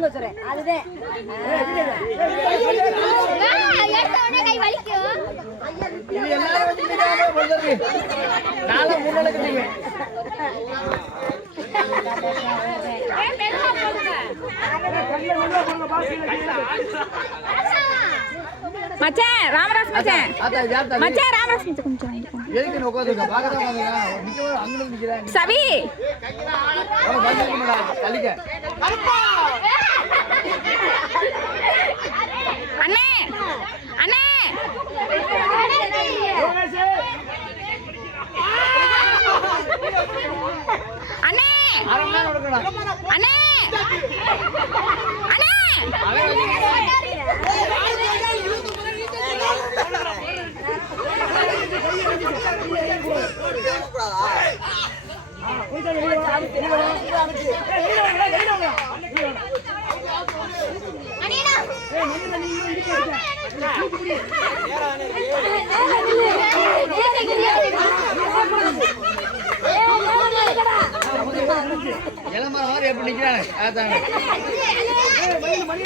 கொடுங்க சொல்றேன் அதுதான் கை வலிக்கும் இது எல்லாரும் வச்சிருக்காங்க போடுறது நாளை முன்னலுக்கு நீங்க மச்சான் ராமராஜ் மச்சான் மச்சான் ராமராஜ் மச்சான் கொஞ்சம் எதுக்கு உட்கார்ந்துங்க பாக்கறத பாருங்க நிக்க அங்க நிக்கறாங்க சவி தள்ளிக்க அண்ணே அண்ணே அண்ணே அரமணா நடக்கடா அண்ணே அண்ணே எலமர மாதிரி எப்படி நிக்கிறானே அதானே மணி